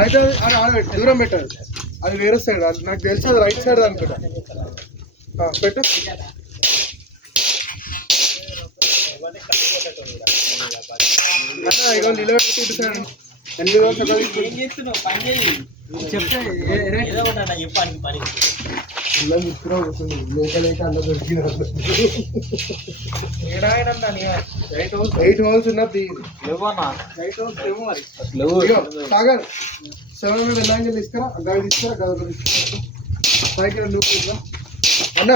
అయితే ఆడబెట్టు, దూరం పెట్టాలి. అది వేరే సైడ్, అది నాకు తెలిసి అది రైట్ సైడ్ అనుకుంటా. పెట్టు. ఇక నిలబెట్టి ఇటు సైడ్ 8 holes ఉన్నది. సాగర్ 7 వెళ్ళాంగి తీసుకురా, గది తీసుకురా, గది తీసుకురా. పైకి నువ్వు అన్న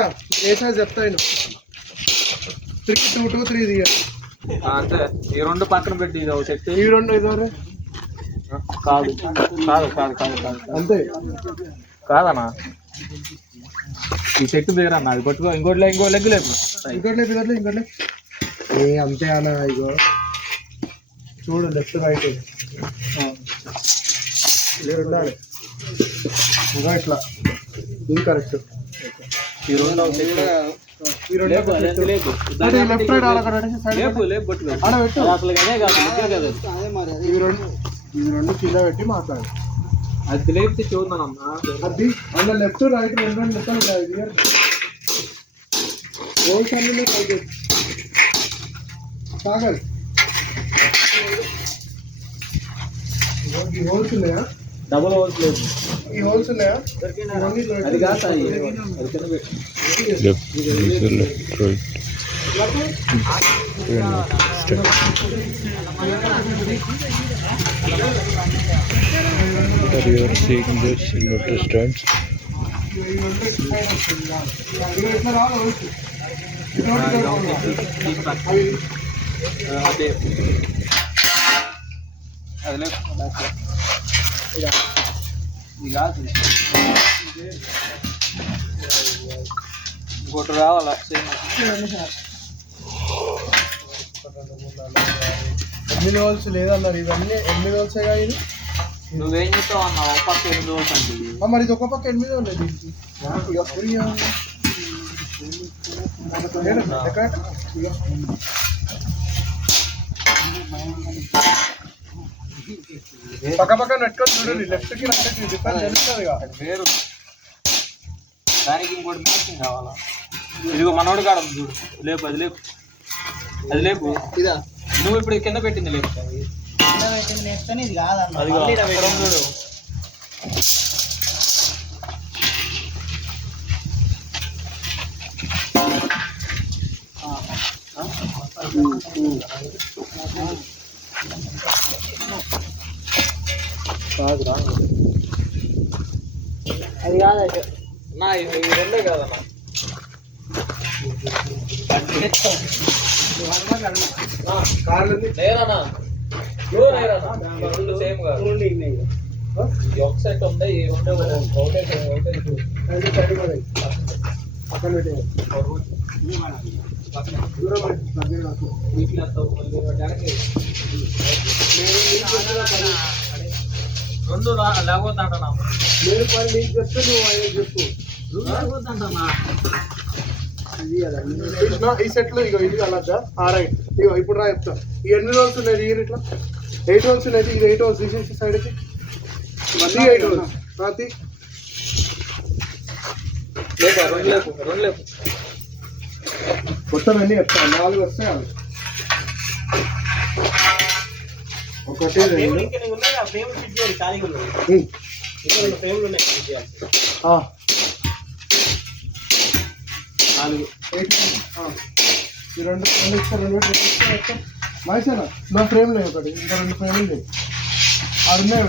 ఏ సైజ్ చెప్తాను. 3 2 2 3 తీయాలి అంతే. ఈ రెండు పక్కన పెట్టి ఇది ఒకటి, ఈ రెండు ఇదోరే. కాదు కాదు కాదు కాదు కాదు అంతే కాదన్నా, ఈ చెట్టు దగ్గర అన్న అది పట్టుకో. ఇంకో లెగ్ లేదు, ఇంకోటి ఏ అంతే అన్న. ఇగో చూడు, లెఫ్ట్ రైట్ ఉండాలి. ఇంకా ఇట్లా ఇది కరెక్ట్. ఈ రెండు లెఫ్ట్ రైట్ ఈ రెండు కింద పెట్టి మాట్లాడు. అది లేపితే చూద్దానమ్మా. అది అన్న లెఫ్ట్ రైట్ రెండు మొత్తం హోల్స్ అన్నీ పైకి సాగర్. ఈ హోల్స్ ఉన్నాయా? డబుల్ హోల్స్ లేదు. ఈ హోల్స్ ఉన్నాయా? అది కాదు. You are seeing this in restaurants. ఇంకోటి రావాలా? 8 holes లేదన్నారు. ఇవన్నీ 8 holes ఇది. నువ్వేం చెప్తావు అన్న? ఒక పక్క 8 holes అంటే మరి ఇది ఒక పక్క 8 ఉన్నాయి. దీనికి పక్క పక్క నెట్టుకొని చూడండి. లెఫ్ట్ కి రైట్ కి డిఫరెన్స్ తెలుస్తుంది. వేరు దానికి ఇంకోటి మ్యాచింగ్ కావాలా? ఇదిగో మనోడు కాడ చూడు. లేపు, అది లేపు, అది లేపు. నువ్వు ఇప్పుడు కింద పెట్టింది లేపు. ఇది కాదన్న, అది చూడు. అది కాదు నా ఇవి రెండే కాదన్నా. నేరనా రెండు సేమ్ కాదు. ఒక సెట్ ఉంది, ఈ రెండు ఒకటే. రెండు లేకపోతే అంటున్నా. నేను పని నీకు చెప్తే నువ్వు ఆయన చెప్పు. ఈ సెట్ లో ఇగో ఇది అలాగా. రైట్. ఇగో ఇప్పుడు రా చెప్తా. ఈ 8 holes ఉన్నాయి. ఇట్లా 8 holes ఉన్నాయి. ఇది 8 holes తీసేసి సైడ్ కి మళ్ళీ 8 holes రాతి. రెండు లేపు. మొత్తం అన్నీ చెప్తా. 4 వస్తాయి. అవి ఒకటి 4 ఈ రెండు మహేష్ అన్న నా ఫ్రేమ్ లేదు ఒకటి, ఇంకా 2 ఫ్రేమ్లు లేవు. 6 ఉన్నాయి.